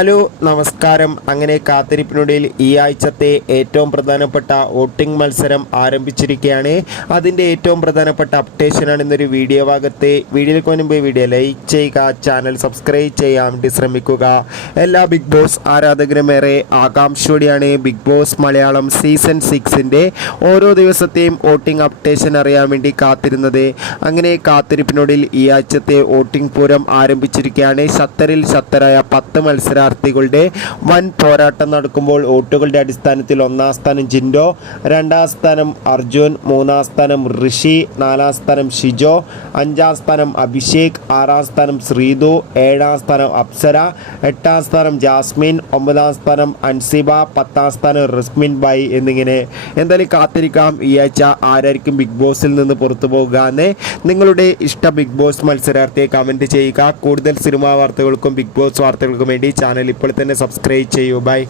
Hello നമസ്കാരം. അങ്ങനെ കാത്തിരിപ്പിനൊടുവിൽ ഈ ആഴ്ചത്തെ ഏറ്റവും പ്രധാനപ്പെട്ട വോട്ടിംഗ് മത്സരം ആരംഭിച്ചിരിക്കുകയാണ്. അതിൻ്റെ ഏറ്റവും പ്രധാനപ്പെട്ട അപ്ഡേഷനാണ് ഇന്നൊരു വീഡിയോ ഭാഗത്ത്. വീഡിയോയിലേക്ക് മുൻപ് വീഡിയോ ലൈക്ക് ചെയ്യുക, ചാനൽ സബ്സ്ക്രൈബ് ചെയ്യാൻ വേണ്ടി ശ്രമിക്കുക. എല്ലാ ബിഗ് ബോസ് ആരാധകരുമേറെ ആകാംക്ഷയോടെയാണ് ബിഗ് ബോസ് മലയാളം സീസൺ 6ൻ്റെ ഓരോ ദിവസത്തെയും വോട്ടിംഗ് അപ്ഡേഷൻ അറിയാൻ വേണ്ടി കാത്തിരുന്നത്. അങ്ങനെ കാത്തിരിപ്പിനൊടുവിൽ ഈ ആഴ്ചത്തെ വോട്ടിംഗ് പൂരം ആരംഭിച്ചിരിക്കുകയാണ്. ശക്തരിൽ ശക്തരായ 10 മത്സരാർത്ഥികളുടെ വൻ പോരാട്ടം നടക്കുമ്പോൾ വോട്ടുകളുടെ അടിസ്ഥാനത്തിൽ 1-ാം സ്ഥാനം ജിൻഡോ, 2-ാം സ്ഥാനം അർജുൻ, 3-ാം സ്ഥാനം ഋഷി, 4-ാം സ്ഥാനം ഷിജോ, 5-ാം സ്ഥാനം അഭിഷേക്, 6-ാം സ്ഥാനം ശ്രീതു, 7-ാം സ്ഥാനം അപ്സര, 8-ാം സ്ഥാനം ജാസ്മിൻ, 9-ാം സ്ഥാനം അൻസിബ, 10-ാം സ്ഥാനം റിസ്മിൻ ബായി എന്നിങ്ങനെ. എന്തായാലും കാത്തിരിക്കാം ഈ ആഴ്ച ആരായിരിക്കും ബിഗ് ബോസിൽ നിന്ന് പുറത്തു പോകുക എന്ന്. നിങ്ങളുടെ ഇഷ്ട ബിഗ് ബോസ് മത്സരാർത്ഥിയെ കമൻറ്റ് ചെയ്യുക. കൂടുതൽ സിനിമാ വാർത്തകൾക്കും ബിഗ് ബോസ് വാർത്തകൾക്കും വേണ്ടി ചാനൽ ഇപ്പോൾ തന്നെ സബ്സ്ക്രൈബ് ചെയ്യൂ. ബൈ.